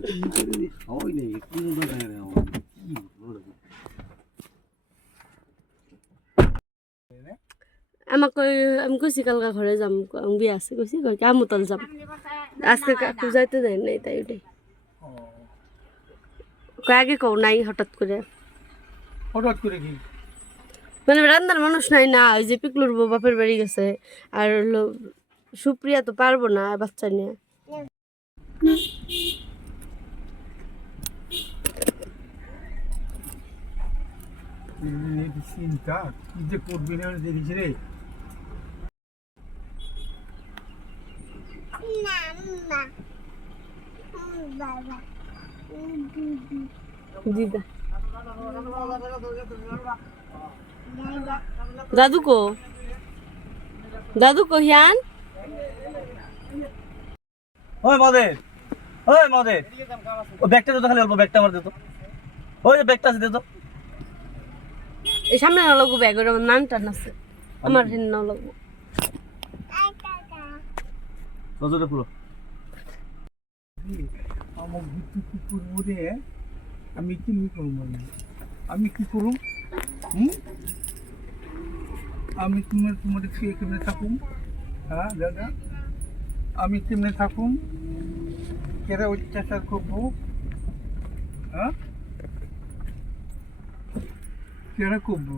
খাওয়াই নেই একটু আমাকে আমি কইছি কালকা ঘরে যাম বিয়ে আছে কইছি আমতল যাম আজকে কাকু যাইতে দেয় নাই তাই ওটাই আগে কও নাই হঠাৎ করে কি মানে রান্নার মানুষ নাই না ওই যে পিকলুর বউ বাপের বাড়ি গেছে আর হলো সুপ্রিয়া তো পারবো না বাচ্চা নিয়ে চিন্তা কি যে করবি না দেখিস রে দিদা দাদু কো হিয়ান ওই মদের ও ব্যাগটা তো খালি অল্প ব্যাগটা আমার দে তো ওই যে ব্যাগটা আছে দে তো এই সামনে না লাগবো ব্যাগ ওর নান টান আছে আমার হেন না লাগবো নজরে পুরো আমার কি করবো রে আমি কি করবো আমি কি করব আমি তোমার খেয়ে কেমনে থাকুম হ্যাঁ দাদা আমি কেমনে থাকুম কেরা অত্যাচার করবো হ্যাঁ কেরা করবো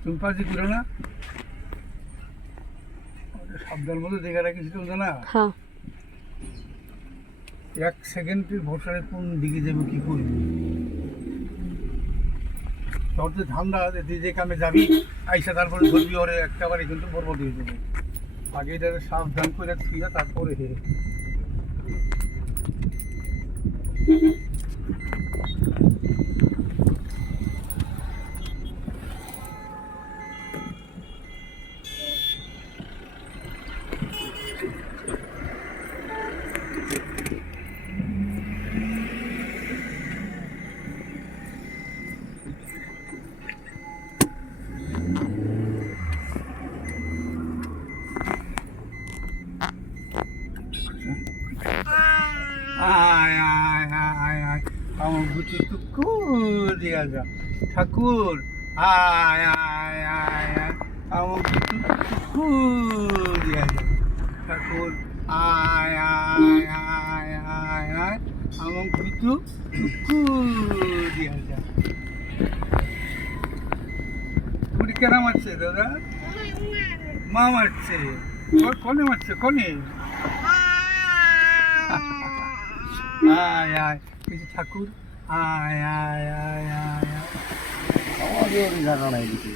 তুমি পাশে করো না সাবধান মতো দেখে রাখিস তো না এক সেকেন্ডের ভরসায় কোন দিকে যাবো কি করবি তোর তো ঠান্ডা যে কামে যাবি আইসা তারপরে ধরবি ওরে একেবারে কিন্তু বরবর দিয়ে দেবো আগে এটা সাবধান করে শুয়ে তারপরে আয় আয় আয় আয় আমার বুঝি টুকুর দিয়া যা ঠাকুর আয় আয় আয় আয় আমার বুঝি টুকুর দিয়া যা ঠাকুর আয় আয় আয় আয় আয় আমার বুঝি টুকুর দিয়া যা বুড়ি কেনা মারছে দাদা মা মারছে কনে মারছে কনে আয় আয় কিছু ঠাকুর আয় আয় আয় আয় আমাদের জায়গা নাই দিকে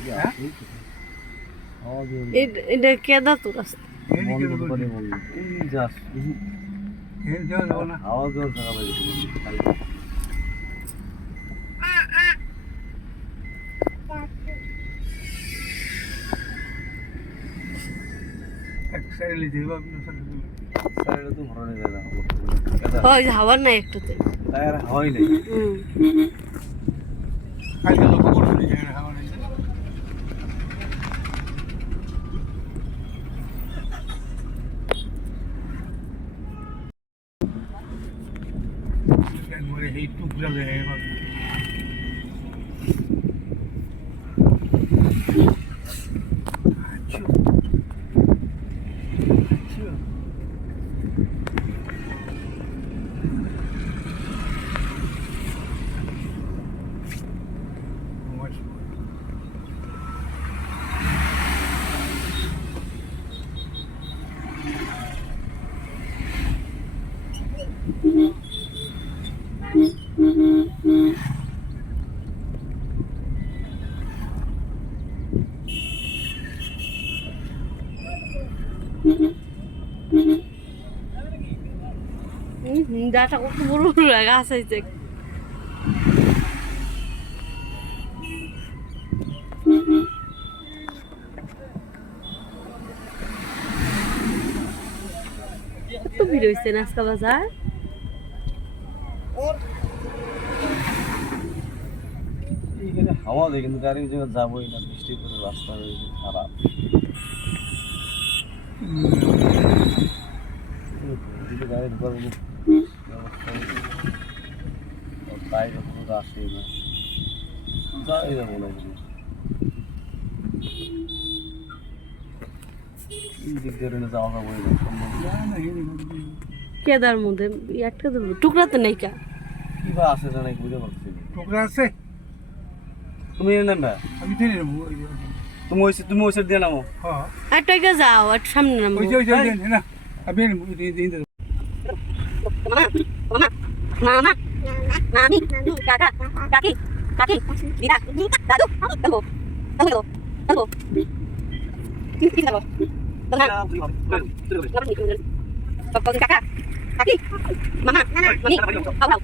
এটা কেদা তো রাস্তা এক সাইডে যাইবা সাইডে তো ঘরে যায় না হয় হাওয়ার নাই একটুতে তার হয় নাই কালকে লক্ষ্য করতে যায় না হাওয়া নাই একবারে এই টুকরা দেয় ডাটা কত বড় বড় গাছ আছে কত ভিড় হয়েছে নাস্তা বাজার হাওয়া দেয় কিন্তু গাড়ি জায়গায় যাবোই না বৃষ্টি করে রাস্তা খারাপ গাড়ি ঢোকার বাইরে কোনো আসে না যাই যাবো না এই দিক দিয়ে রইলে যাওয়া যাবো না সম্ভব না না হেরে কেদার মধ্যে একটা ধরবো টুকরাতে নাই কা কি বা আছে জানাই বুঝতে পারছি না। টুকরা আছে তুমি এনে নেবে আমি টেনে নেবো তুমি ওই সাইড দিয়ে নামো হ্যাঁ একটা এগিয়ে যাও একটু সামনে নামো ওই না আমি নেবো মামা মামা মামি কাকা কাকি কাকি দিদা দাদু দাদু দাদু দাদু কি দাদু দাদু কাকা কাকি মামা মামি আও